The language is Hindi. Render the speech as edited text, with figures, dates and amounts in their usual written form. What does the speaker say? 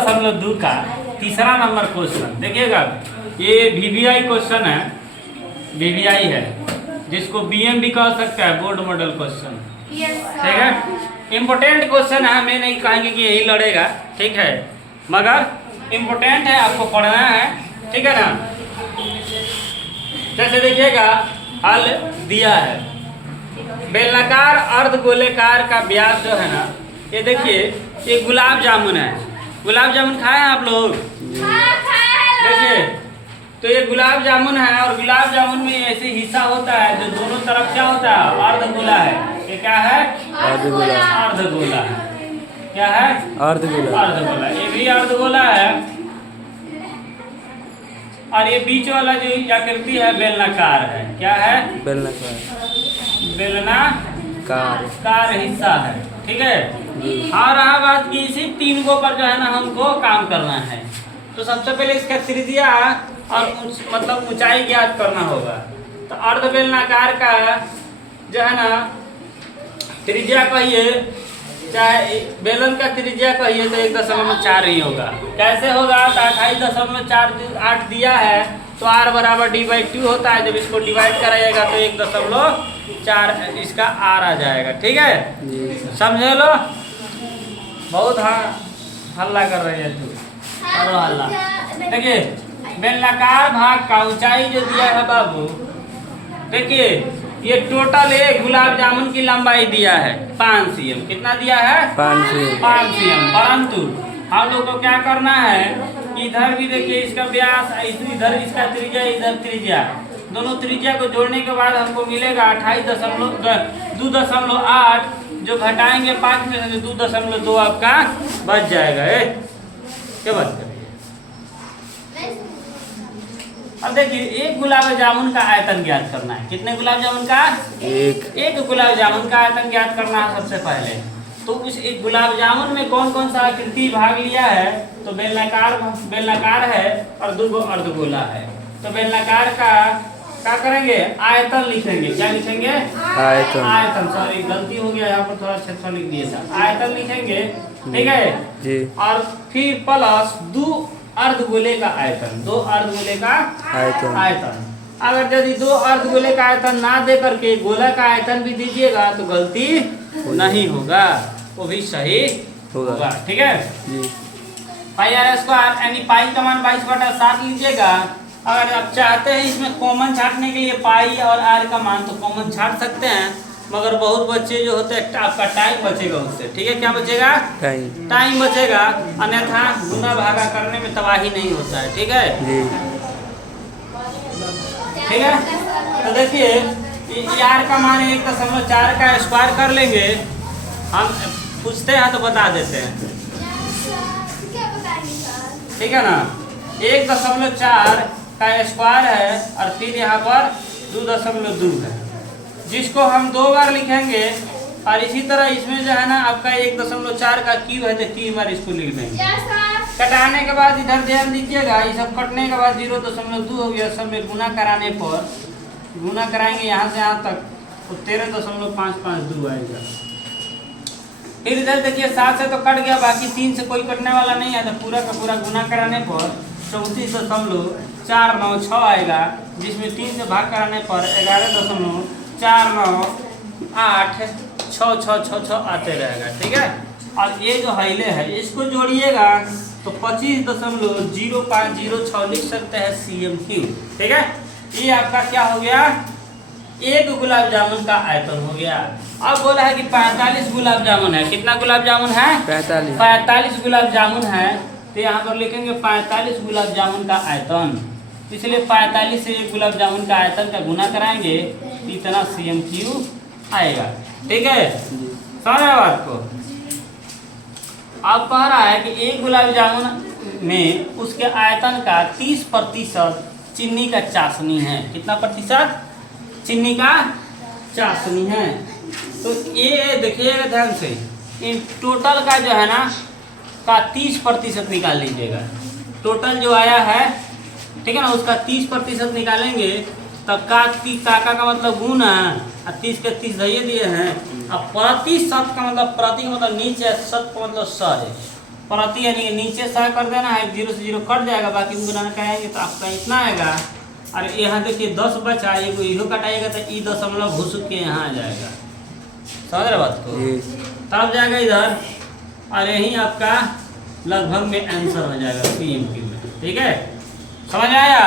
1.2 का तीसरा नंबर क्वेश्चन देखिएगा। ये वीवीआई क्वेश्चन है, वीवीआई है जिसको बीएम भी कह सकता है, बोर्ड मॉडल क्वेश्चन। ठीक है, इम्पोर्टेंट क्वेश्चन है, हमें नहीं कहेंगे कि यही लड़ेगा, ठीक है, मगर इम्पोर्टेंट है, आपको पढ़ना है, ठीक है ना। जैसे देखिएगा हल दिया है, बेलनाकार अर्धगोलेकार का व्यास जो है ना, ये देखिए ये गुलाब जामुन है। गुलाब जामुन खाए हैं आप लोग? देखिए तो ये गुलाब जामुन है, और गुलाब जामुन में ऐसे हिस्सा होता है जो दोनों तरफ क्या होता है, अर्धगोला है। ये क्या है? अर्धगोला। अर्धगोला है, क्या है? अर्धगोला। अर्धगोला, ये भी अर्धगोला है। और ये बीच वाला जो आकृति है बेलनाकार है। क्या है? बेलनाकार। बेलनाकार हिस्सा है, ठीक है। हाँ, रहा बात की इसी 3 गो पर जो है ना हमको काम करना है। तो सबसे पहले इसका त्रिज्या और मतलब ऊंचाई ज्ञात करना होगा। तो अर्ध बेलनाकार का जो है ना त्रिज्या कहिए, चाहे बेलन का त्रिज्या कहिए, तो 1.4 ही होगा। कैसे होगा? तो 28.48 दिया है, तो r बराबर d/2 होता है। जब इसको डिवाइड कराइएगा तो 1.4 इसका r आ जाएगा, ठीक है। समझे लो? बहुत हल्ला कर रही है तू, करो हल्ला। देखिए बेलनाकार भाग का ऊंचाई जो दिया है बाबू, देखिए ये टोटल है गुलाब जामुन की लंबाई दिया है 5 cm। कितना दिया है? 5 cm। परंतु हम लोग को क्या करना है, इधर भी देखिए इसका व्यास, इधर इसका त्रिज्या, इधर त्रिज्या, दोनों त्रिज्या को जोड़ने के बाद हमको मिलेगा 2.8, जो घटाएंगे 5 में से 2.2 आपका बच जाएगा। क्या बात कर? अब देखिए एक गुलाब जामुन का आयतन ज्ञात करना है। कितने गुलाब जामुन का? एक गुलाब जामुन का आयतन ज्ञात करना है सबसे पहले। तो उस एक गुलाब जामुन में कौन कौन सा आकृति भाग लिया है? तो बेलनाकार है और 2 अर्धगोला है। तो बेलनाकार का क्या करेंगे? आयतन लिखेंगे। क्या लिखेंगे? आयतन। सॉरी गलती हो गया, यहाँ पर थोड़ा क्षेत्रफल लिख दिया था। आयतन लिखेंगे, ठीक है जी। और फिर प्लस 2 अर्धगोले का आयतन, 2 अर्धगोले का आयतन। अगर यदि 2 अर्धगोले का आयतन ना दे करके गोला का आयतन भी दीजिएगा तो गलती नहीं होगा, वो भी सही होगा, ठीक है। पाई आर स्क्वायर यानी पाई का मान 22/7 लीजिएगा। अगर आप चाहते हैं इसमें कॉमन छांटने के लिए पाई और आर का मान, तो कॉमन छांट सकते हैं, मगर बहुत बच्चे जो होते हैं आपका टाइम बचेगा उससे, ठीक है। क्या बचेगा? टाइम बचेगा, अन्यथा गुना भागा करने में तबाही नहीं होता है, ठीक है ठीक है। तो देखिए आर का मान 1.4 का स्क्वायर कर लेंगे। हम पूछते हैं तो बता देते हैं, ठीक है ना। 1.4 का स्क्वायर है और फिर यहाँ पर 2.2 है, जिसको हम 2 बार लिखेंगे। और इसी तरह इसमें जो है ना आपका 1.4 का क्यूब है, तो 3 बार इसको लिख देंगे। कटाने के बाद इधर ध्यान दीजिएगा, ये सब कटने के बाद 0.2 हो गया। सब में गुना कराने पर, गुना कराएंगे यहाँ से यहाँ तक, तो 13.552 आएगा। फिर इधर देखिए 7 से तो कट गया, बाकी 3 से कोई कटने वाला नहीं है, तो पूरा का पूरा गुना कराने पर 34.496 आएगा, जिसमें 3 से भाग कराने पर 11.498666 आते रहेगा, ठीक है। और ये जो हाइले है इसको जोड़िएगा तो 25.0506 लिख सकते हैं cm3, ठीक है। ये आपका क्या हो गया? एक गुलाब जामुन का आयतन हो गया। अब बोला है कि 45 गुलाब जामुन है। कितना गुलाब जामुन है? 45 गुलाब जामुन है। तो यहाँ पर लिखेंगे 45 गुलाब जामुन का आयतन, इसलिए 45 से एक गुलाब जामुन का आयतन का गुना कराएंगे, इतना cm3 आएगा, ठीक है। समझ रहे बात को? अब कह रहा है कि एक गुलाब जामुन में उसके आयतन का 30% चीनी का चाशनी है। कितना प्रतिशत चीनी का चाशनी है? तो ये देखिएगा ध्यान से, इन टोटल का जो है ना का 30% निकाल लीजिएगा। टोटल जो आया है, ठीक है ना, उसका 30% निकालेंगे। तब काका का मतलब गुण है, और 30 के 30 दे दिए हैं। अब प्रतिशत का मतलब प्रति का मतलब नीचे, शत का मतलब 100 है, प्रति यानी कि नीचे 100 कर देना है, 0 से 0 कट जाएगा, बाकी गुना कराएंगे तो आपका इतना आएगा। और यहाँ देखिए 10 बचा, एगो इहो कटाएगा तो ई दशमलव घुस के यहाँ आ जाएगा। समझ रहे बात को? तब जाएगा इधर और यही आपका लगभग में आंसर हो जाएगा PMQ में। ठीक है, समझ आया?